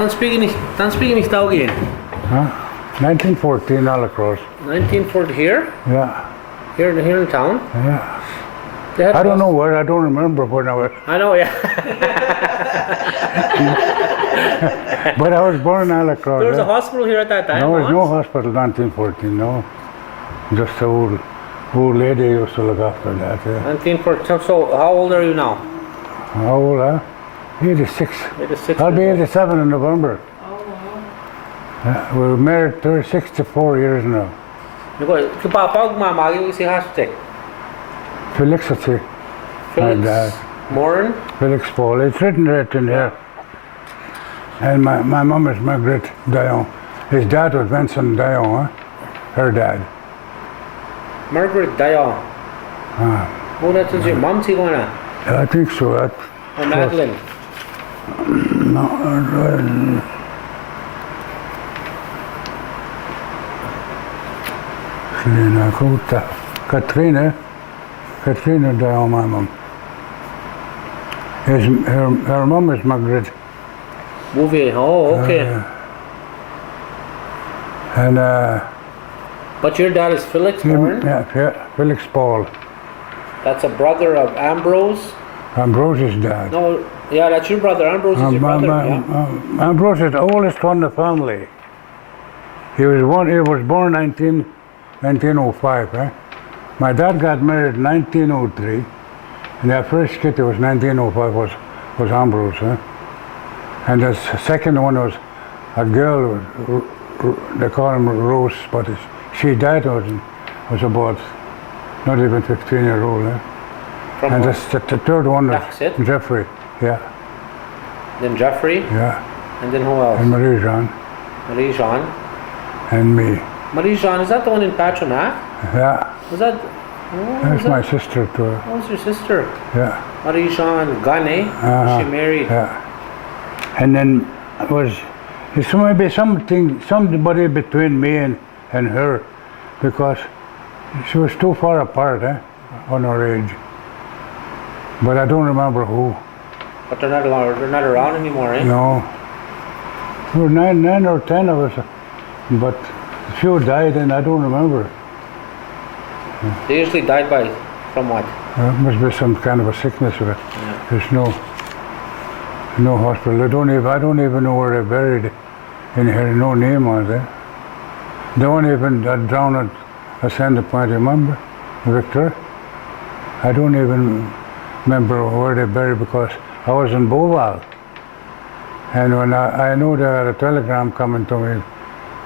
Dann speak nicht Taugehen. Huh? 1914 all across. 1940 here? Yeah. Here in town? Yeah. They had I don't know where, I don't remember when I was, I know, yeah. but I was born in Alacross. There was a hospital here at that time. No, there was no once? hospital 1914, no. Just the old lady used to look after that. Yeah. 1940. So how old are you now? How old, huh? 86. 86. I'll be 87 in November. Oh, wow. Yeah, we're married 64 years now. Que papa mama yung si hashtag. Felix, that's it. My dad. Morin. Felix Paul. It's written right in here. And my mom is Margaret Dion. His dad was Vincent Dion, huh? Her dad. Margaret Dion. Oh, that's your mom, Tigona. I think so. Or Madeline. No, Selena Kota. Katrina Dion, my mom. Her mom is Margaret. Movie. Oh, okay. And But your dad is Felix Morin? yeah, Felix Paul. That's a brother of Ambrose? Ambrose's dad. No, yeah, that's your brother. Ambrose is your brother, yeah? Ambrose is the oldest one in the family. He was born 1905. Eh? My dad got married in 1903, and their first kid was 1905 was Ambrose. Eh? And the second one was a girl. They call him Rose, but she died was about not even 15 years old. Eh? And the third one was Jeffrey. Yeah. Then Jeffrey? Yeah. And then who else? And Marie-Jean. Marie-Jean. And me. Marie-Jean, is that the one in Patronac? Yeah. Was that? That's my sister too. That was your sister. Yeah. Marie-Jean Gane. She married. Yeah. And then it's maybe somebody between me and her, because she was too far apart, on her age. But I don't remember who. But they're not around anymore, eh? No. There were nine or 10 of us, but a few died, and I don't remember. They usually died from what? It must be some kind of a sickness. There's no hospital. I don't even know where they're buried in here. No name on it. The one even drowned at Santa Point, remember? Victor? I don't even remember where they buried because I was in Beauval. And when I knew they had a telegram coming to me,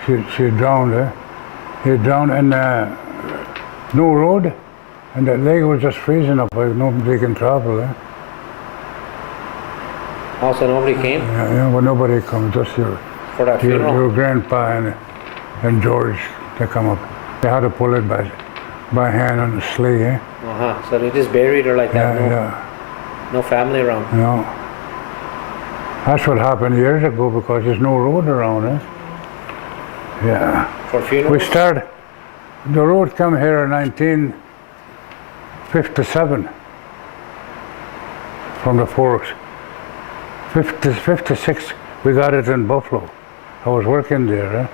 she drowned. He drowned in no road, and the lake was just freezing up. Nobody can travel. Also, nobody came? Yeah, but nobody come. Just your grandpa and George, they come up. They had to pull it by hand on the sleigh. So they just buried her like that? Yeah. No family around? No. That's what happened years ago because there's no road around. Yeah. For funerals? The road come here in 1957 from the Forks. 56, we got it in Buffalo. I was working there.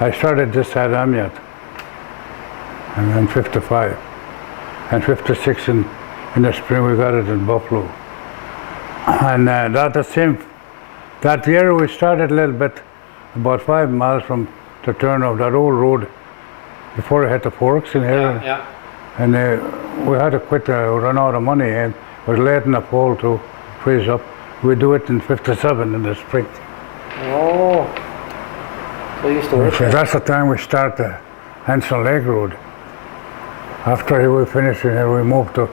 I started this at Amiot, and then 55. And 56 in the spring, we got it in Buffalo. And that year we started a little bit, about 5 miles from the turn of that old road before I hit the Forks in here. Yeah. And we had to quit, run out of money, and it was late in the fall to freeze up. We do it in 57 in the spring. Oh, so you used to work there. That's the time we start the Hanson Lake Road. After we finished here, we moved to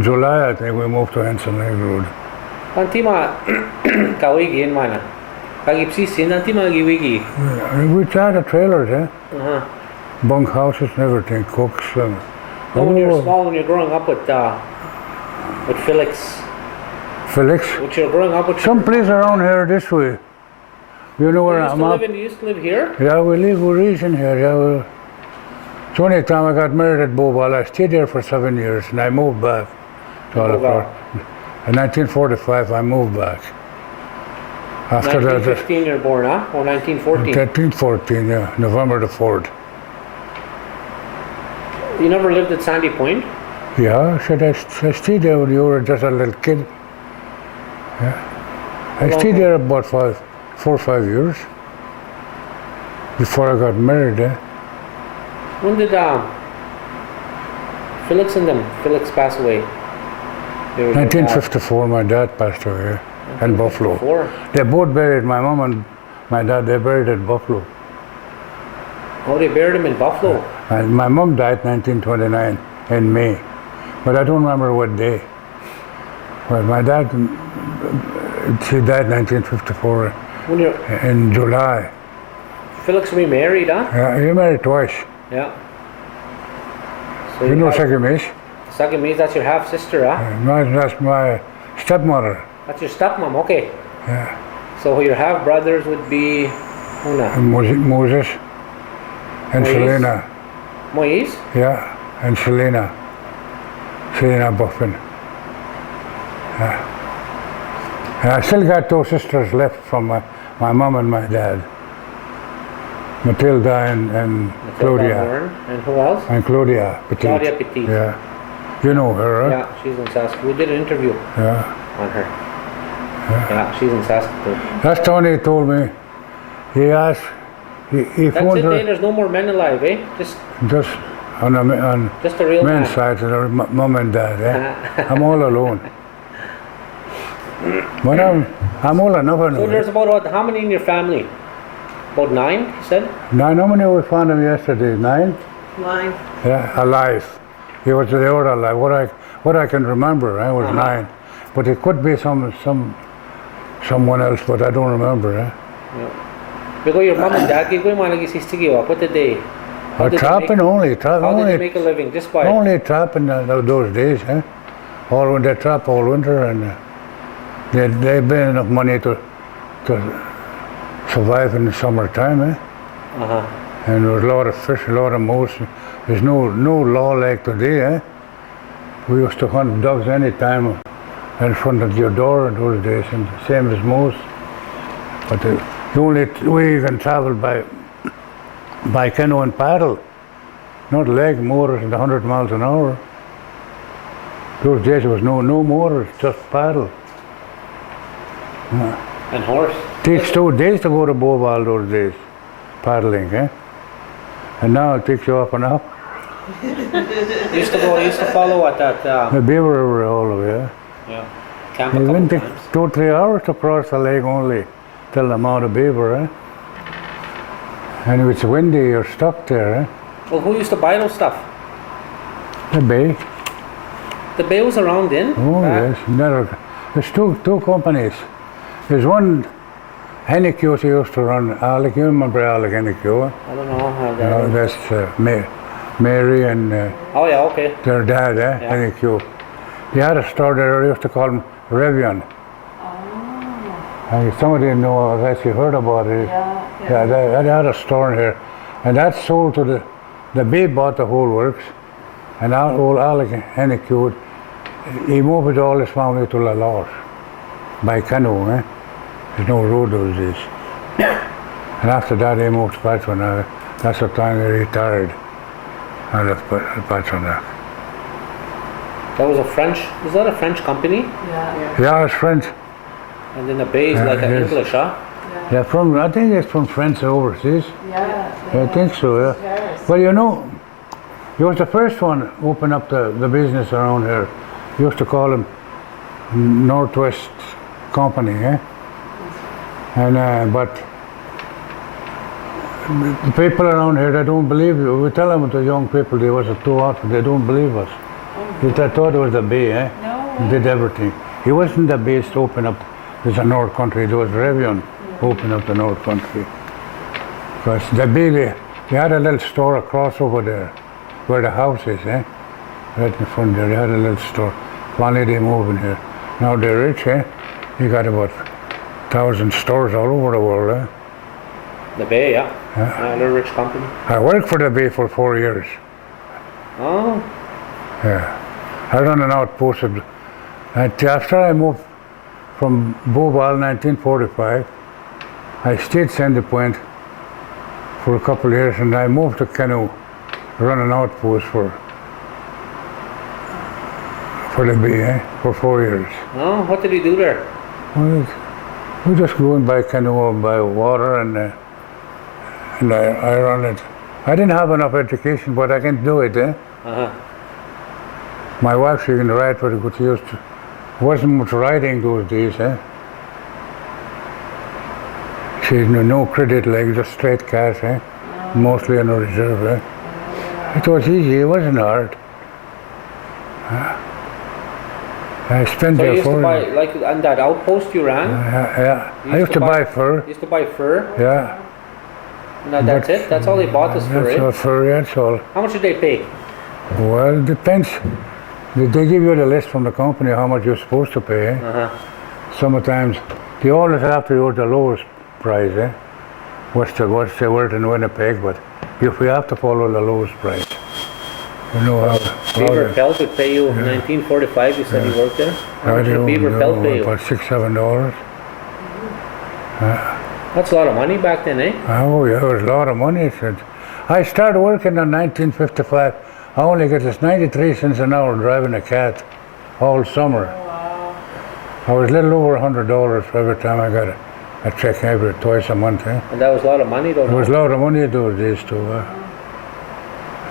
July, I think we moved to Hanson Lake Road. Antima kawigi in mana. Kagipsisin antima giwigi. We tried the trailers, bunk houses and everything, cooks. When you're small, when you're growing up with Felix. Felix? When you're growing up with some place around here this way. You know where I'm at? You used to live here? Yeah, we live in here. Yeah, it's the only time I got married at Beauval. I stayed there for 7 years and I moved back to Alacross. In 1945, I moved back. After that, 1915 you're born, huh? Or 1914? 1914, yeah, November the 4th. You never lived at Sandy Point? Yeah, I stayed there when you were just a little kid. Yeah. I stayed there about 4 or 5 years before I got married. When did Felix pass away? 1954, my dad passed away in Buffalo. 1954? They both buried, my mom and my dad, they buried in Buffalo. Oh, they buried him in Buffalo? And my mom died 1929 in May, but I don't remember what day. Well, my dad, she died 1954 When you're, in July. Felix remarried, huh? Yeah, he married twice. Yeah. So You know Sagamese? Sagamese, that's your half sister, huh? That's my stepmother. That's your stepmom, okay. Yeah. So your half brothers would be Una. And Moses and Moise? Selena. Moise? Yeah, and Selena Buffin. Yeah. And I still got two sisters left from my mom and my dad. Matilda and Matilda Claudia. Morin. And who else? And Claudia Petit. Claudia Petit. Yeah. You know her, huh? Yeah, she's in Saskatoon. We did an interview Yeah. on her. Yeah, she's in Saskatoon. That's Tony told me. He asked, he That's phoned it, her eh? There's no more men alive, eh? Just on just a real men's man. side, to their mom and dad. I'm all alone. But I'm all enough. So there's about how many in your family? About 9, you said? Nine, how many we found him yesterday? 9? 9. Yeah, alive. They were alive. What I can remember, I was 9. But it could be someone else, but I don't remember. Yeah. Because your mom and dad gave away money to what did they? How did Trapping only. How did they make a living? Just by Only trapping those days. All when they trap all winter, and they made enough money to survive in the summertime. And there was a lot of fish, a lot of moose. There's no law like today. We used to hunt dogs any time in front of your door in those days, and same as moose. But the only way you can travel by canoe and paddle, not leg motors at 100 miles an hour. Those days there was no motors, just paddle. and horse. Takes 2 days to go to Bowball those days, paddling, And now it takes you half an hour. Used to follow at that The Beaver River all the way, yeah. Camp a It couple wouldn't take times. 2-3 hours to cross the lake only till the Mount of Beaver, And if it's windy, you're stuck there, Well, who used to buy those stuff? The bay. The bay was around then? Oh, back? yes. There's two companies. There's one, Hennique used to run, Alec, you remember Alec Hennique? I don't know how that That's Mary and Oh, yeah, okay. their dad, Yeah. Hennique. They had a store there, they used to call him Revion. And somebody didn't know, I guess you heard about it. Yeah, they had a store in here. And that sold to the Bay bought the whole works. And old Alec Hennique, he moved with all his family to La Loche by canoe, There's no road those days. And after that, he moved to Patronac. That's the time he retired. I left Patronac. That was is that a French company? Yeah. Yeah, it's French. And then the bay is Yeah, like an it is. English, huh? Yeah, I think it's from French overseas. Yeah. I think so, yeah. Paris. Well, he was the first one to open up the business around here. He used to call him Northwest Company, And but the people around here, they don't believe you. We tell them to the young people they was too hot, they don't believe us. They thought it was the bay, No. Did everything. He wasn't the base to open up the North Country. There was Revion open up the North Country. Because the bay, they had a little store across over there, where the house is, Right in front there, they had a little store. Finally they moved in here. Now they're rich, They got about 1,000 stores all over the world, The bay, yeah. They're a rich company. I worked for the bay for 4 years. Oh, Yeah. I run an outpost. After I moved from Bowball 1945, I stayed Sandy Point for a couple of years, and I moved to Canoe, running outpost for the B, for 4 years. Oh, what did you do there? Well, we just go and buy canoe and buy water, and I run it. I didn't have enough education, but I can do it. Uh-huh. My wife, she can write very good. She used to, wasn't much writing those days. She had no credit, like just straight cash, mostly in a reserve. It was easy, it wasn't hard. I spent So you there used to 4 buy, like on that outpost you ran? yeah. I used to buy fur. You used to buy fur? Yeah. No, that's it? That's all they bought is fur, That's all fur, that's all. How much did they pay? Well, it depends. They give you the list from the company how much you're supposed to pay. Uh-huh. Sometimes they always have to go the lowest price. What's they worth in Winnipeg, but if we have to follow the lowest price. You know how. Beaver Pelt would pay you 1945, you said you worked there? How much did Beaver Pelt pay you? About $6-7. That's a lot of money back then, eh? Oh yeah, it was a lot of money. I started working in 1955. I only get this 93 cents an hour driving a cat all summer. Wow. I was a little over $100 for every time I got a check twice a month. And that was a lot of money though. It was a lot of money those days too.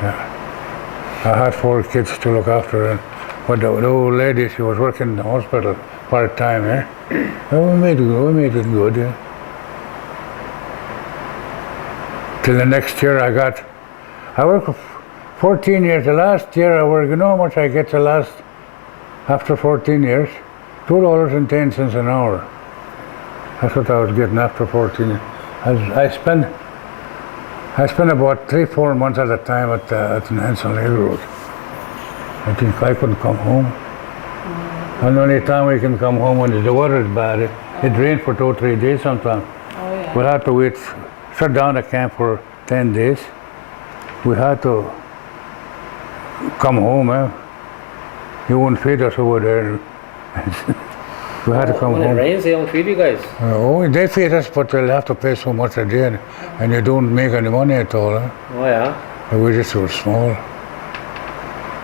Yeah. I had 4 kids to look after, but the old lady, she was working in the hospital part time. Well, we made it good. Till the next year I worked for 14 years. The last year I worked, you know how much I get after 14 years? $2.10 an hour. That's what I was getting after 14 years. I spent about 3-4 months at a time at the Nansen Railroad. I think I couldn't come home. And the only time we can come home when the weather is bad. It rained for 2 or 3 days sometimes. Oh, yeah. We had to shut down the camp for 10 days. We had to come home. You wouldn't feed us over there. We had to come when home. When it rains, they don't feed you guys. Oh, they feed us, but they'll have to pay so much a day, and you don't make any money at all. Oh yeah. We just were small.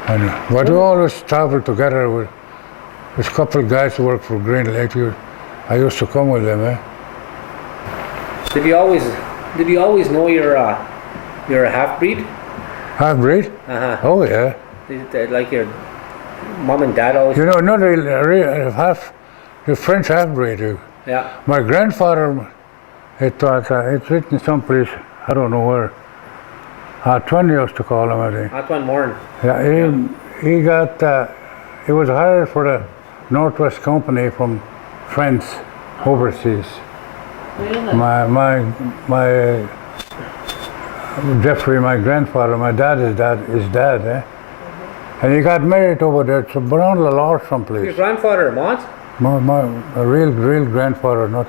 But we always traveled together. There's a couple of guys who work for Green Lake. I used to come with them. Did you always know you're a half-breed? Half-breed? Uh-huh. Oh, yeah. Like your mom and dad always... You know, not the French half-breed. Yeah. My grandfather, it's written someplace, I don't know where. Antoine used to call him, I think. Antoine Morin. Yeah, he was hired for the Northwest Company from France overseas. Really? My Jeffrey, my grandfather, my dad, his dad, and he got married over there to Brown Law someplace. Your grandfather, Mont? My real grandfather, not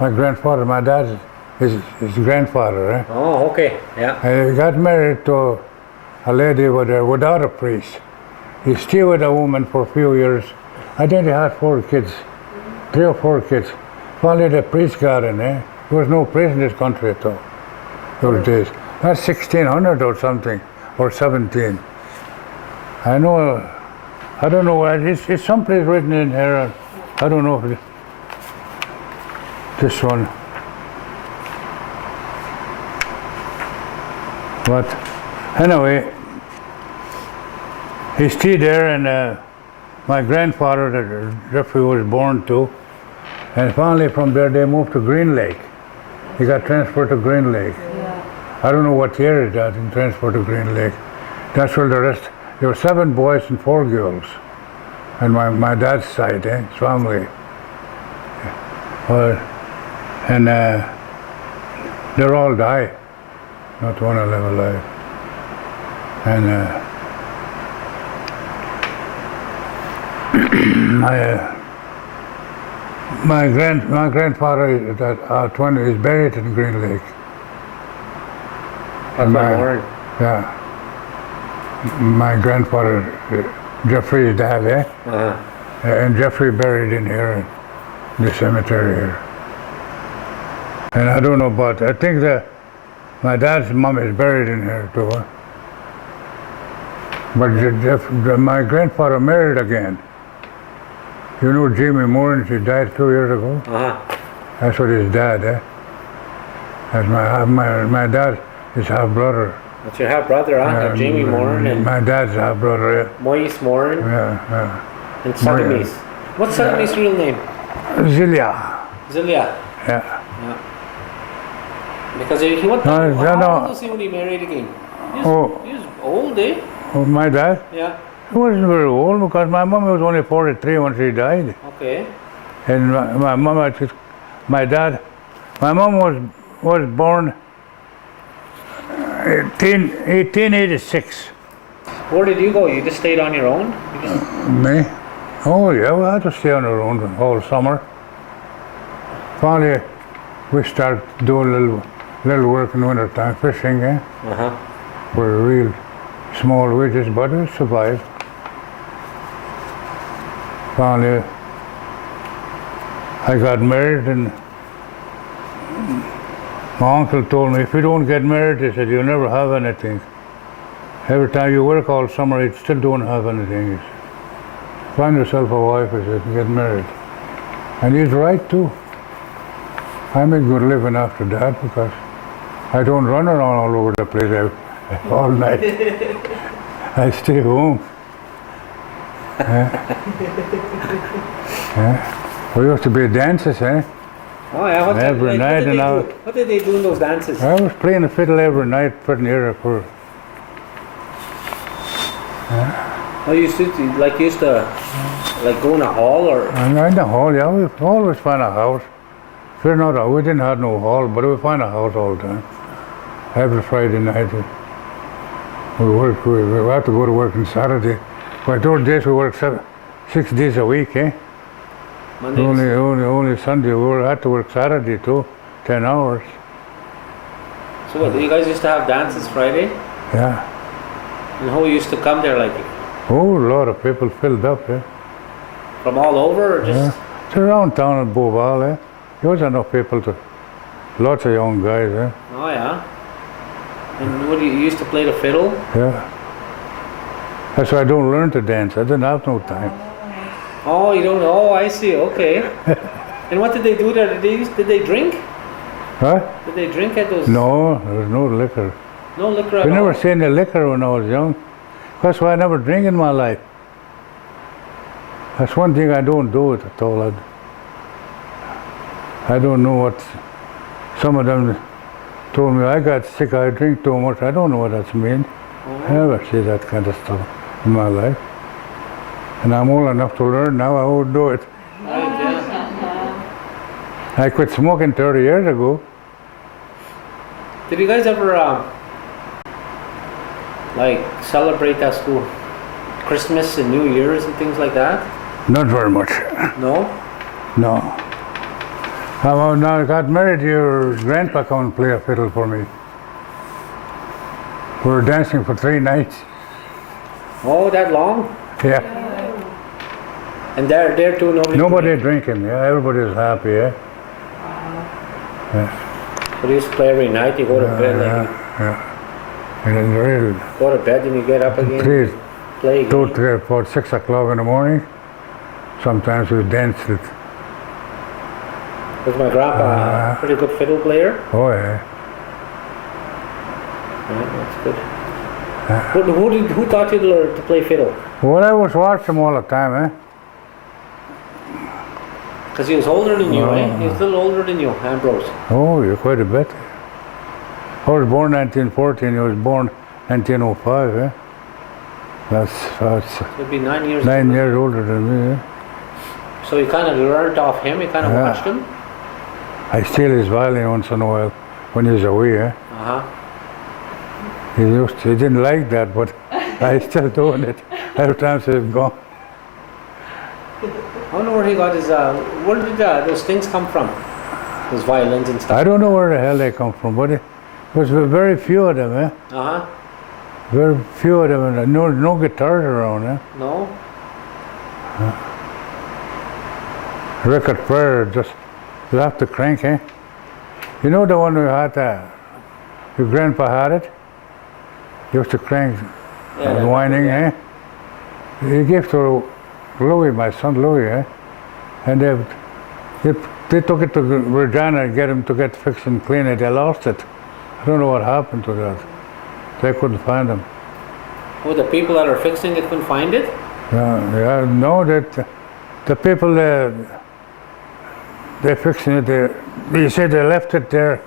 my grandfather. My dad is his grandfather. Oh, okay, yeah. And he got married to a lady over there without a priest. He stayed with a woman for a few years. I think he had 4 kids, 3 or 4 kids. Finally, the priest got in. There was no priest in this country at all those days. That's 1600 or something, or 17. I don't know. It's someplace written in here. I don't know if this one. But anyway, he stayed there, and my grandfather, that Jeffrey was born to, and finally from there they moved to Green Lake. He got transferred to Green Lake. Yeah. I don't know what year it got in transferred to Green Lake. That's where the rest. There were 7 boys and 4 girls, and my dad's side, his family. Well, and they're all died. Not one alive alive. And my grandfather, that 20, is buried in Green Lake. Antoine Morin. Yeah. My grandfather, Jeffrey's dad, Uh-huh. and Jeffrey buried in here, in the cemetery here. And I don't know about, I think that my dad's mom is buried in here too. But my grandfather married again. You know Jamie Morin, she died 2 years ago. That's what his dad, That's my dad is half brother. That's your half brother, Jamie Morin and my dad's half brother, Michif Morin and Sagamis. What's Sagamis' real name? Zilia. Zilia. Yeah. Because he what? How old was he when he married again? He was old, eh? Oh, my dad? Yeah. He wasn't very old because my mom was only 43 when she died. Okay. And my mom was born 1886. Where did you go? You just stayed on your own? Me? Oh yeah, we had to stay on our own all summer. Finally, we started doing little work in the winter time, fishing, for real small wages, but we survived. Finally, I got married, and my uncle told me, if you don't get married, he said, you'll never have anything. Every time you work all summer, you still don't have anything. He said, find yourself a wife, he said, and get married. And he's right too. I make good living after that because I don't run around all over the place all night. I stay home. We used to be dances, Oh yeah, what did they do in those dances? I was playing the fiddle every night, putting ear for. Oh, you used to go in a hall or? In the hall, yeah, we always find a house. We didn't have no hall, but we find a house all the time. Every Friday night, we work. We have to go to work on Saturday. But those days we work 6 days a week, Mondays? Only Sunday. We had to work Saturday too, 10 hours. So what, you guys used to have dances Friday? Yeah. And who used to come there, like? Oh, a lot of people filled up, From all over, or just? Yeah. It's around town in Beauval, There was enough people lots of young guys, Oh yeah. And what, you used to play the fiddle? Yeah. That's why I don't learn to dance. I didn't have no time. Oh, you don't? Oh, I see. Okay. And what did they do there? Did they drink? Huh? Did they drink at those? No, there was no liquor. No liquor at We all? never seen the liquor when I was young. That's why I never drink in my life. That's one thing I don't do it at all. I don't know what. Some of them told me I got sick, I drink too much. I don't know what that means. I never see that kind of stuff in my life. And I'm old enough to learn now, I won't do it. Right, yeah. I quit smoking 30 years ago. Did you guys ever celebrate at school Christmas and New Year's and things like that? Not very much. No? No. Now I got married, your grandpa come and play a fiddle for me. We were dancing for 3 nights. Oh, that long? Yeah. And there too, Nobody drinking, everybody was happy, Yeah. So you used to play every night, you go to bed, And then really go to bed and you get up again, play again. 2, 3, 4, 6 o'clock in the morning. Sometimes we danced it. Was my grandpa a pretty good fiddle player? Oh yeah. That's good. Who taught you to learn to play fiddle? Well, I was watching him all the time, Because he was older than you, He was a little older than you, Ambrose. Oh, you're quite a bit. I was born 1914, he was born 1905, That's So it'd be 9 years 9 years older than me, So you kind of learned off him, you kind of watched him? I steal his violin once in a while when he's away, He didn't like that, but I still doing it every time he's gone. I wonder where he got his, where did those things come from? Those violins and stuff? I don't know where the hell they come from, but it was very few of them, Very few of them, and no guitars around, No? Record player, just you have to crank, You know the one we had, your grandpa had it? He used to crank and whining, eh? He gave to Louis, my son Louis, eh? And they took it to Regina and get him to get fixed and clean it. They lost it. I don't know what happened to that. They couldn't find him. Oh, the people that are fixing it couldn't find it? Yeah, no, that the people they're fixing it. They said they left it there.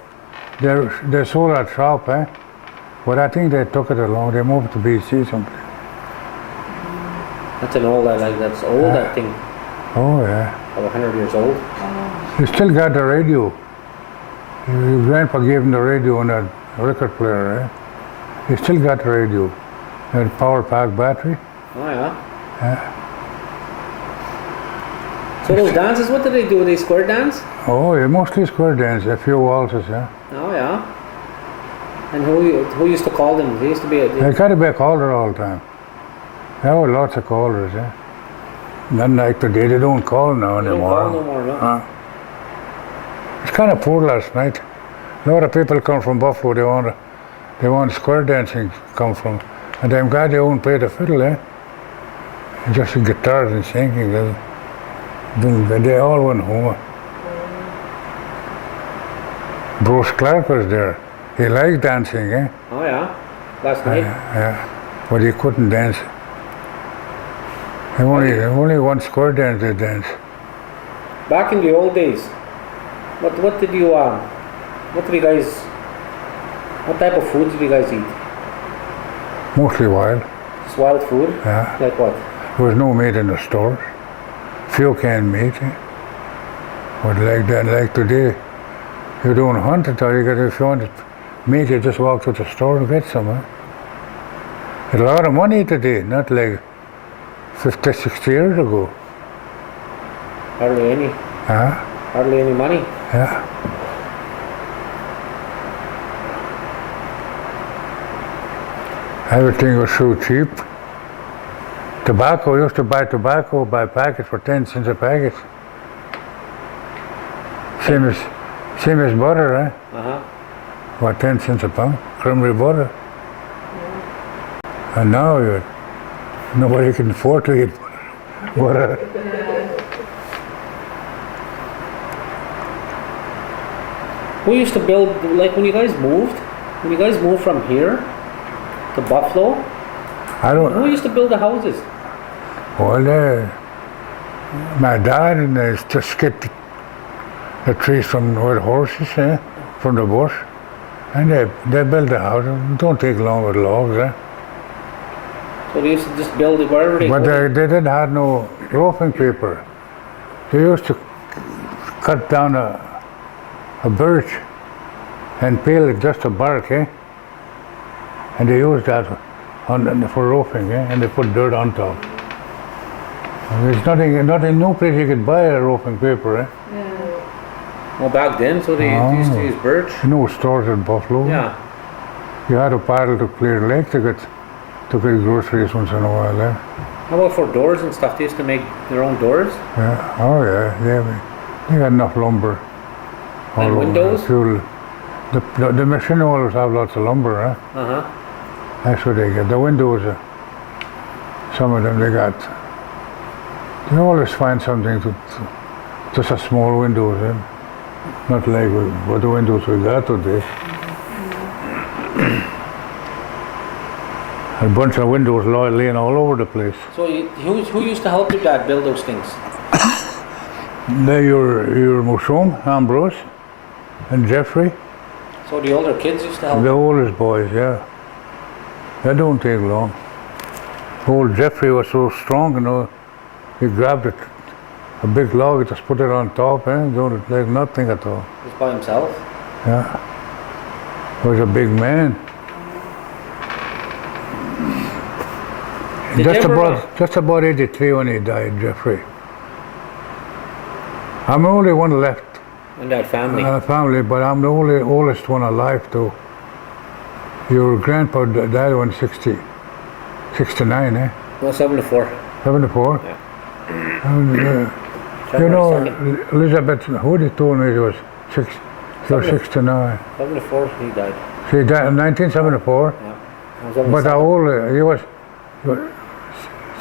They sold that shop, eh? But I think they took it along. They moved to BC something. That's an old, that's old, that thing. Oh yeah. About 100 years old. You still got the radio. Your grandpa gave him the radio and that record player, eh? You still got the radio. That power pack battery. Oh yeah. Yeah. So those dances, what do they do? They square dance? Oh, yeah, mostly square dance, a few waltzes, yeah. Oh yeah. And who used to call them? They used to be They got to be a caller all the time. There were lots of callers, yeah. Not like today, they don't call now anymore. They don't call no more, no. It's kind of poor last night. A lot of people come from Buffalo, they want square dancing to come from. And I'm glad they won't play the fiddle, eh? Just the guitars and singing. They all went home. Bruce Clark was there. He liked dancing, eh? Oh yeah, last night. Yeah, but he couldn't dance. Only one square dance they dance. Back in the old days, what did you guys, what type of food did you guys eat? Mostly wild. Just wild food? Yeah. Like what? There was no meat in the stores. Few canned meat. Eh? But like that, like today, you don't hunt it, or if you want meat, you just walk to the store and get some. Eh? It's a lot of money today, not like 50, 60 years ago. Hardly any. Huh? Hardly any money. Yeah. Everything was so cheap. Tobacco, used to buy tobacco by packet for 10 cents a packet. Same as butter, eh? Uh-huh. What, 10 cents a pound? Creamery butter. And now nobody can afford to eat butter. Who used to build, like when you guys moved from here to Buffalo, who used to build the houses? Well, my dad and they just get the trees from where the horses, from the bush, and they build the house. It don't take long with logs, eh? So they used to just build it wherever they But could. they didn't have no roofing paper. They used to cut down a birch and peel it just a bark, eh? And they used that for roofing, eh? And they put dirt on top. There's nothing, no place you could buy a roofing paper, eh? Well, back then, so they used to use birch. No stores in Buffalo. Yeah. You had to paddle to Clear Lake to get groceries once in a while, eh? How about for doors and stuff? They used to make their own doors? Yeah, oh yeah, they got enough lumber. And windows? The machine always have lots of lumber, eh? Uh-huh. That's what they get. The windows, some of them they got. You always find something just a small windows, eh? Not like what the windows we got today. A bunch of windows laying all over the place. So who used to help your dad build those things? Your Mushroom, Ambrose, and Jeffrey. So the older kids used to help? The oldest boys, yeah. That don't take long. Old Jeffrey was so strong, he grabbed it, a big log, he just put it on top, don't like nothing at all. Just by himself? Yeah. He was a big man. Just about 83 when he died, Jeffrey. I'm the only one left. In that family? But I'm the oldest one alive too. Your grandpa died when 69, eh? No, 74. 74? Yeah. And, Elizabeth Hood told me it was He was 69. 74 he died. So he died in 1974. Yeah. I was only But how 7. old? He was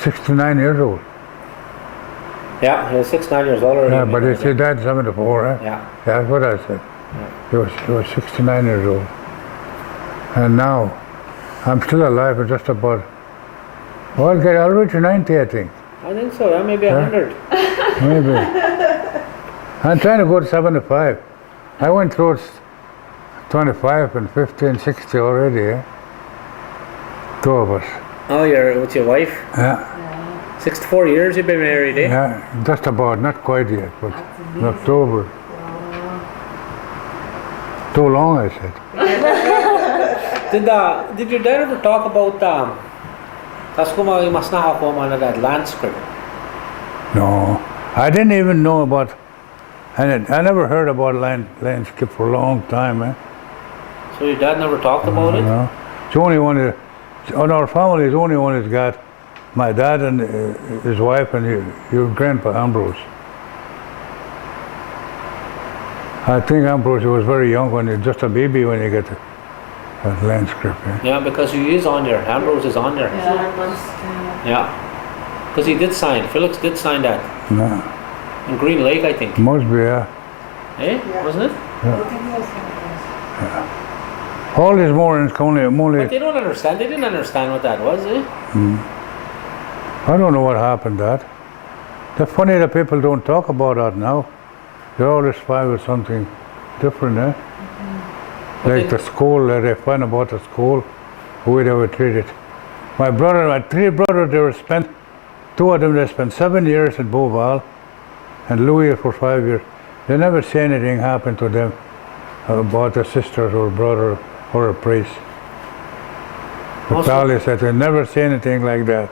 69 years old. Yeah, he was 69 years old already. Yeah, when but he he died in 74. Eh? Yeah. Yeah, that's what I said. He was 69 years old. And now, I'm still alive at just about, well, I'll reach 90, I think. I think so, yeah, maybe 100. Maybe. I'm trying to go to 75. I went through 25 and 50 and 60 already, eh? Two of us. Oh, you're with your wife? Yeah, 64 years you've been married, eh? yeah, just about, not quite yet, but in October. Too long, I said. Did your dad ever talk about that's mas nakakuha that land scrip? No, I didn't even know about, and I never heard about landscape for a long time, eh? So your dad never talked about it? No, it's only one on our family. It's only one that's got my dad and his wife and your grandpa Ambrose. I think Ambrose was very young when he was just a baby when he got that land scrip. Eh? Yeah, because he is on there. Ambrose is on there. Yeah. Because he did sign. Felix did sign that. No, In Green Lake, I think. must be, yeah. Eh? Wasn't it? All these Morins But only, they don't understand. They didn't understand what that was, eh? I don't know what happened that. The funny that people don't talk about that now. They always find with something different, eh? Like the school, they find about the school, the way they were treated. My three brothers, two of them, they spent 7 years at Beauval, and Louis for 5 years. They never say anything happened to them about a sister or brother or a priest. But Charlie said they never say anything like that.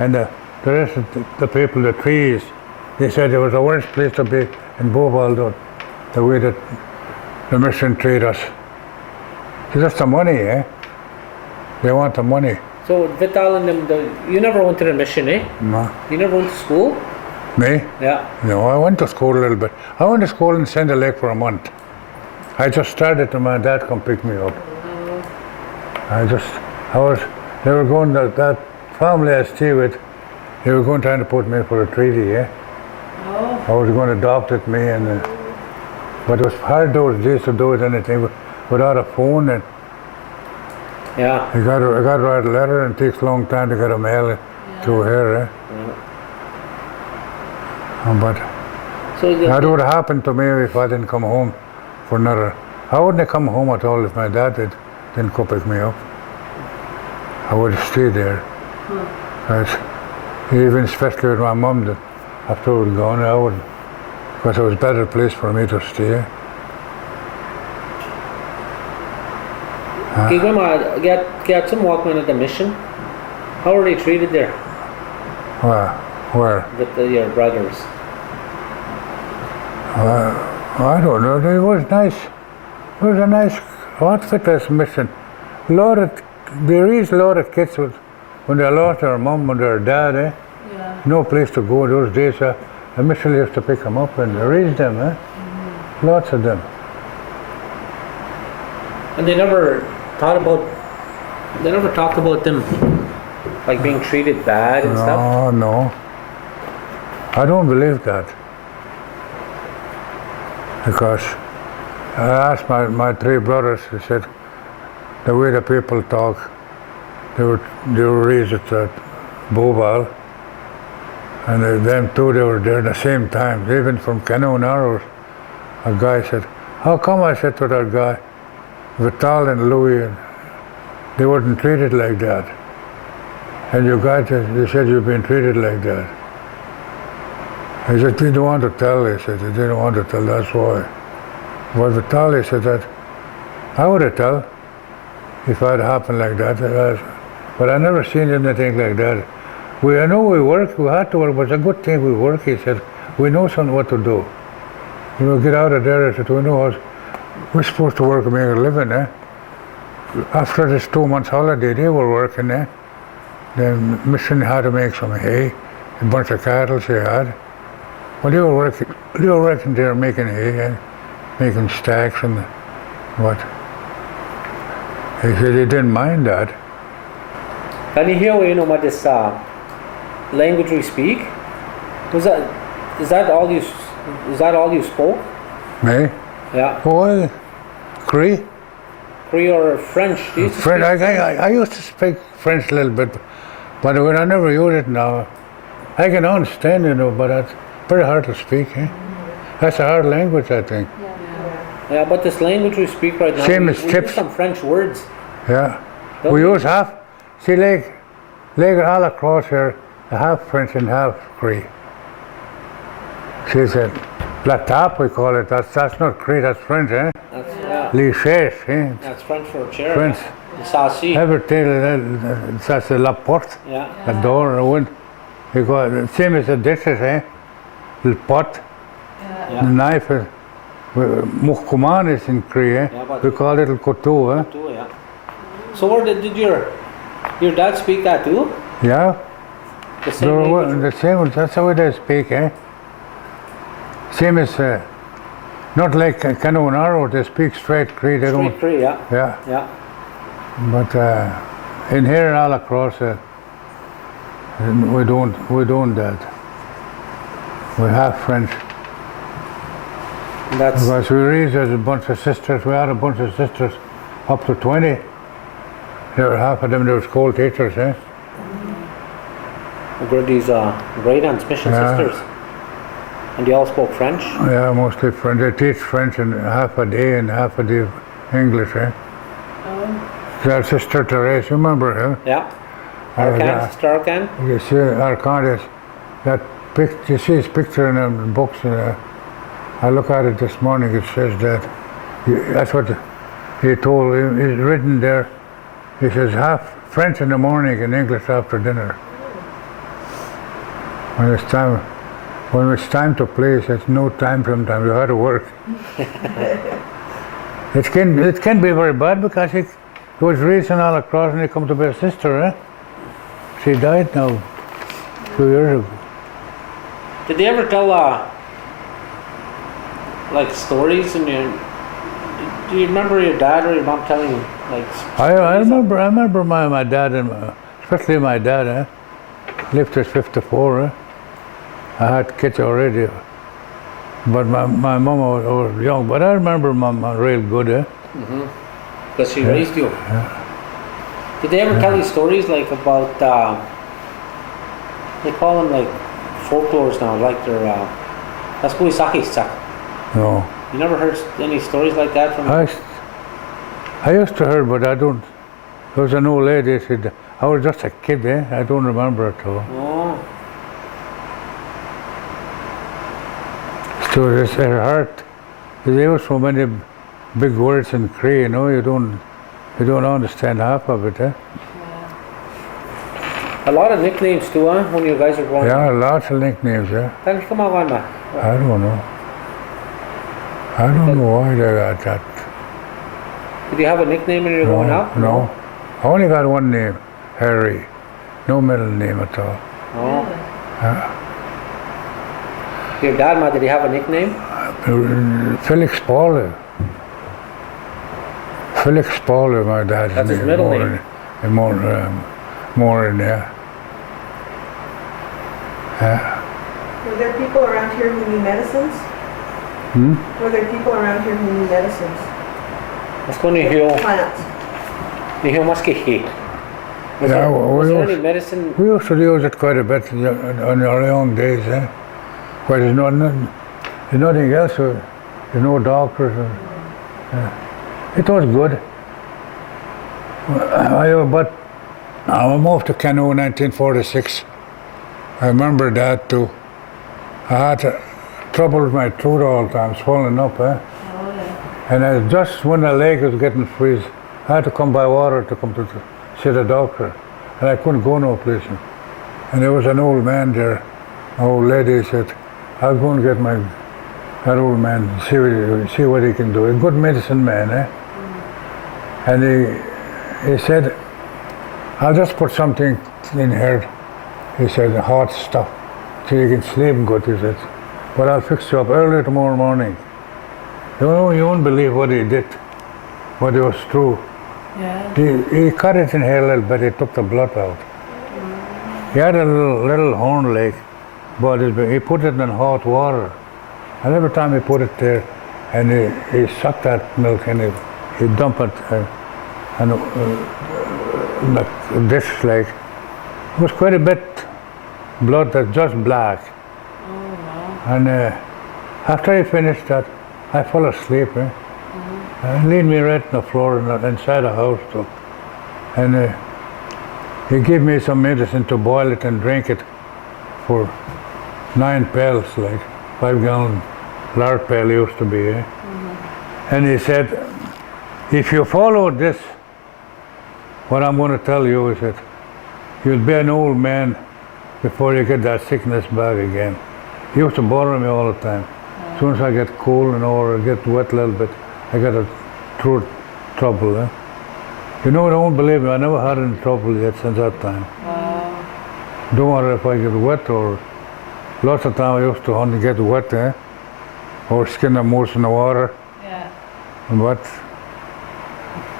And the rest of the people, the trees, they said it was the worst place to be in Beauval, the way that the mission treat us. It's just the money, eh? They want the money. So Vital and them, you never went to the mission, eh? No. You never went to school? Me? Yeah. No, I went to school a little bit. I went to school in Center Lake for a month. I just started and my dad come pick me up. They were going, that family I stay with, they were going trying to put me for a treaty, eh? I was going to adopt it, me, and but it was hard those days to do with anything without a phone, and Yeah. I got to write a letter, and it takes a long time to get a mail it through here, eh? But So that would have happened to me if I didn't come home for another. I wouldn't have come home at all if my dad didn't come pick me up. I would have stayed there. Even especially with my mum, that after we were gone, I would, because it was a better place for me to stay. Okay, Grandma, get some walkmen at the mission. How are they treated there Where? with your brothers? I don't know. It was nice. It was a nice outfit, this mission. They raised a lot of kids when they lost their mum and their dad, eh? Yeah. No place to go those days. The mission used to pick them up and raise them, eh? Lots of them. And they never talked about them like being treated bad and stuff? No. I don't believe that. Because I asked my three brothers, I said, the way the people talk, they were raised at Beauval, and them two, they were there at the same time, even from Canoe Arrows. A guy said, how come, I said to that guy, Vital and Louis, they weren't treated like that. And you guys, they said you've been treated like that. I said, they didn't want to tell, they said, they didn't want to tell, that's why. But Vital said that, I would have told if it had happened like that. But I never seen anything like that. I know we work, we had to work, but it's a good thing we work, he said. We know something what to do. Get out of there, I said, we know what, we're supposed to work and make a living, eh? After this 2 months holiday, they were working, eh? The mission had to make some hay, a bunch of cattle they had. Well, they were working there making hay, and making stacks and what. He said he didn't mind that. Can you hear, you know, what this language we speak? Is that all you spoke? Me? Yeah. Well, Cree? Cree or French? Do you used to French, speak French? I used to speak French a little bit, but I never use it now. I can understand, you know, but it's very hard to speak. Eh? That's a hard language, I think. Yeah, but this language we speak right now, Same we as use tips. some French words. Yeah. Don't We we? use half, see, like all across here, half French and half Cree. She said, la tap, we call it. That's not Cree, that's French, eh? That's, Les chaises, eh? that's French for a chair. French. The sausage. Everything, that's la porte, Yeah. the door, the wind. We call it, same as the dishes, eh? The pot, the Yeah. knife, muhkuman is in Cree, eh? Yeah, but- We call it couteau, eh? Too, yeah. So where did your dad speak that too? Yeah? The same language? The same, that's how they speak, eh? Same as, not like Canonaro, they speak straight Cree, they Straight don't, Cree, yeah. yeah. Yeah. But in here and all across, we don't that. We have French. That's Because we raised as a bunch of sisters, we had a bunch of sisters up to 20. There were half of them, they were school teachers, eh? These great aunts, mission Yeah. sisters. And they all spoke French. Yeah, mostly French. They teach French in half a day and half a day English, eh? Their sister Therese, you remember her? Yeah. Arcan, Sister Arcan. You see, Arcandis, that you see his picture in the books. I look at it this morning. It says that that's what he told. It's written there. He says half French in the morning and English after dinner. When it's time to play, he says no time. Sometimes you have to work. It can be very bad because he was raising all across and he come to be a sister. Eh? She died now 2 years ago. Did they ever tell like stories? And do you remember your dad or your mom telling you like? I remember my dad and especially my dad. Lived to 54. I had kids already, but my mom was young. But I remember mom real good. Because she raised you. Did they ever tell you stories like about? They call them like folklores now, like they're. That's Kuisaki. No, You never heard any stories like that from? I used to hear, but I don't. There was an old lady. Said I was just a kid. I don't remember at all. Oh. So it's hard. There were so many big words in Cree. You know, you don't understand half of it. A lot of nicknames too, huh? When you guys are growing up. Yeah, lots of nicknames. Thanks, come on, man. I don't know. I don't know why they got that. Did you have a nickname when you were growing up? No. I only got one name, Harry. No middle name at all. Oh. Your dad, ma, did he have a nickname? Felix Paul. Felix Paul, my dad's That's name. his middle name. Morin, yeah. Were there people around here who knew medicines? Were there people around here who knew medicines? Let's go to Hill. Plants. The Hill Muskie. Was Yeah, there any medicine? we used to use it quite a bit in our young days. But there's nothing else. There's no doctors. It was good. But I moved to Canoe in 1946. I remember that too. I had trouble with my throat all the time, swelling up. And just when the leg was getting freeze, I had to come by water to come to see the doctor. And I couldn't go no place. And there was an old man there, an old lady said, I'll go and get that old man, see what he can do. A good medicine man, And he said, I'll just put something in here. He said, hot stuff, so you can sleep good, he said. But I'll fix you up early tomorrow morning. You won't believe what he did, what it was true. Yeah. He cut it in here a little bit, he took the blood out. He had a little horn leg, but he put it in hot water. And every time he put it there, and he sucked that milk and he dumped it in a dish like. It was quite a bit blood, that's just black. Oh, wow. And after he finished that, I fell asleep. And he laid me right on the floor inside the house. Too. And he gave me some medicine to boil it and drink it for 9 pails, like 5-gallon large pail used to be. And he said, if you follow this, what I'm going to tell you is that you'll be an old man before you get that sickness back again. He used to bother me all the time. As soon as I get cold or get wet a little bit, I get a throat trouble. You know, don't believe me, I never had any trouble yet since that time. Wow. Don't matter if I get wet or lots of time I used to only get wet, or skin the moose in the water. Yeah. But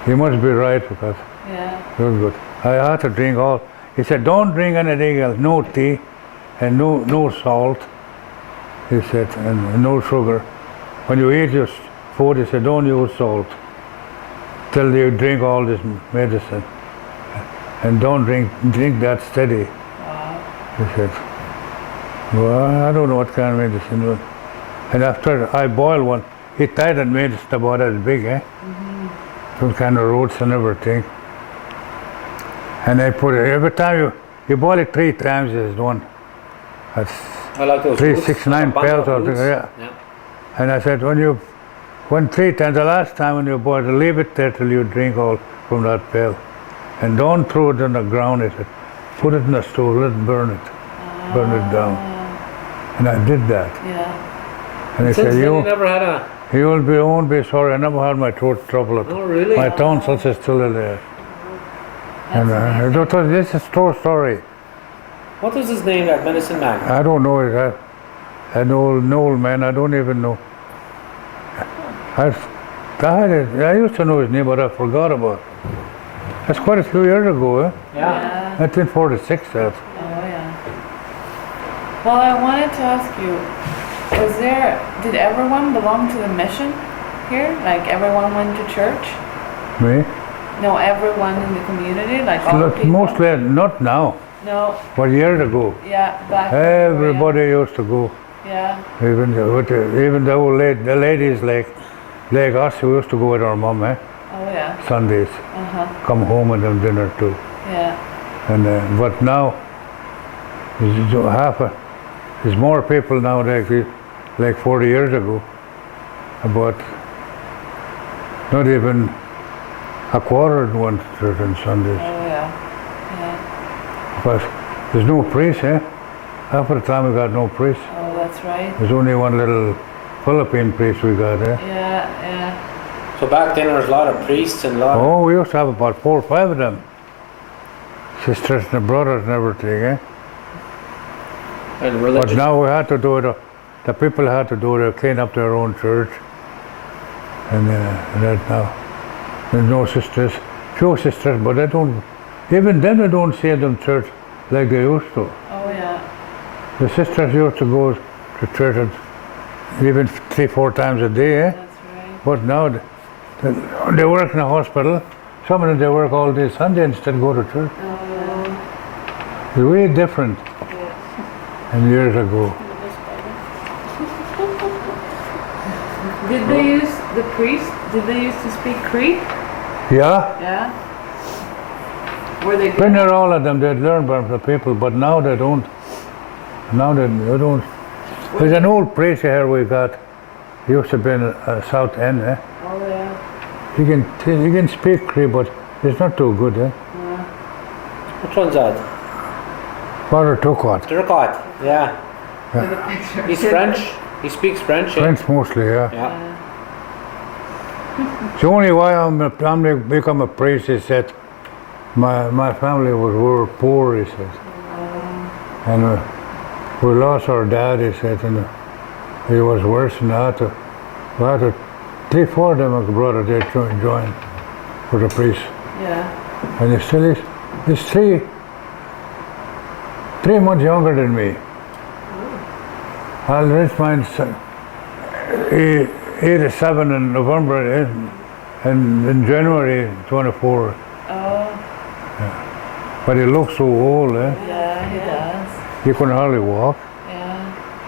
he must be right because Yeah. it was good. I had to drink all. He said, don't drink anything else, no tea and no salt. He said, and no sugar. When you eat your food, he said, don't use salt till you drink all this medicine. And don't drink that steady. Wow. He said, well, I don't know what kind of medicine. But. And after I boiled one, he tied that medicine about as big, some kind of roots and everything. And I put it, every time you boil it 3 times, there's one. That's I like those 3, roots, 6, 9 like a pounds bundle or of something, roots. yeah. And I said, when 3 times, the last time when you boil it, leave it there till you drink all from that pail. And don't throw it on the ground, he said. Put it in the stove, let it burn it. Burn it down. And I did that. Yeah. And he Since said, then you never had a... you won't be sorry, I never had my throat trouble. Oh, really? My tonsils are still there. And this is a true story. What was his name, that medicine man? I don't know it. An old man, I don't even know. I used to know his name, but I forgot about it. That's quite a few years ago, Yeah. 1946, that. Oh, yeah. Well, I wanted to ask you, did everyone belong to the mission here? Like everyone went to church? Me? No, everyone in the community? Like all Look, people? mostly, not now, No, but years ago. yeah, back when you were Everybody used to go. young. Yeah, Even the old the ladies like us who used to go with our mom, oh yeah, Sundays, uh-huh, come home and have dinner too. yeah, And but now, there's more people now like 40 years ago, but not even a quarter in one church on Sundays. oh yeah, Because there's no priest, Half of the time we got no priest. oh that's right, There's only one little Philippine priest we got, yeah, So back then there was a lot of priests and a lot of... Oh, we used to have about 4 or 5 of them. Sisters and brothers and everything, And But religion. now we had to do it, the people had to do it, clean up their own church. And that now, there's no sisters, few sisters, but even then we don't see them in church like they used to. oh yeah, The sisters used to go to church even 3-4 times a day, that's right, But now they work in a hospital. Some of them they work all day Sunday instead go to church. oh, It's way different than years ago. Did they use the priest? Did they used to speak Cree? Yeah, Yeah. Were they been good? there all of them. They'd learn from the people, but now they don't. Now they don't. There's an old priest here we got. He used to be in South End. Oh yeah. He can speak Cree, but he's not too good. Which one's that? Father Tokot. Turcot, yeah. With a picture. He's French. He speaks French. Yeah. French mostly, yeah. Yeah. The only why I'm become a priest, he said, my family we were poor, he said. And we lost our dad, he said, and he was worse than that. We had to 3-4 of them are brother there joined was a priest. Yeah. And he still is. He's 3 months younger than me. I'll reach mine 87 in November and in January 24. Oh. But he looks so old, eh? Yeah, he does. He can hardly walk.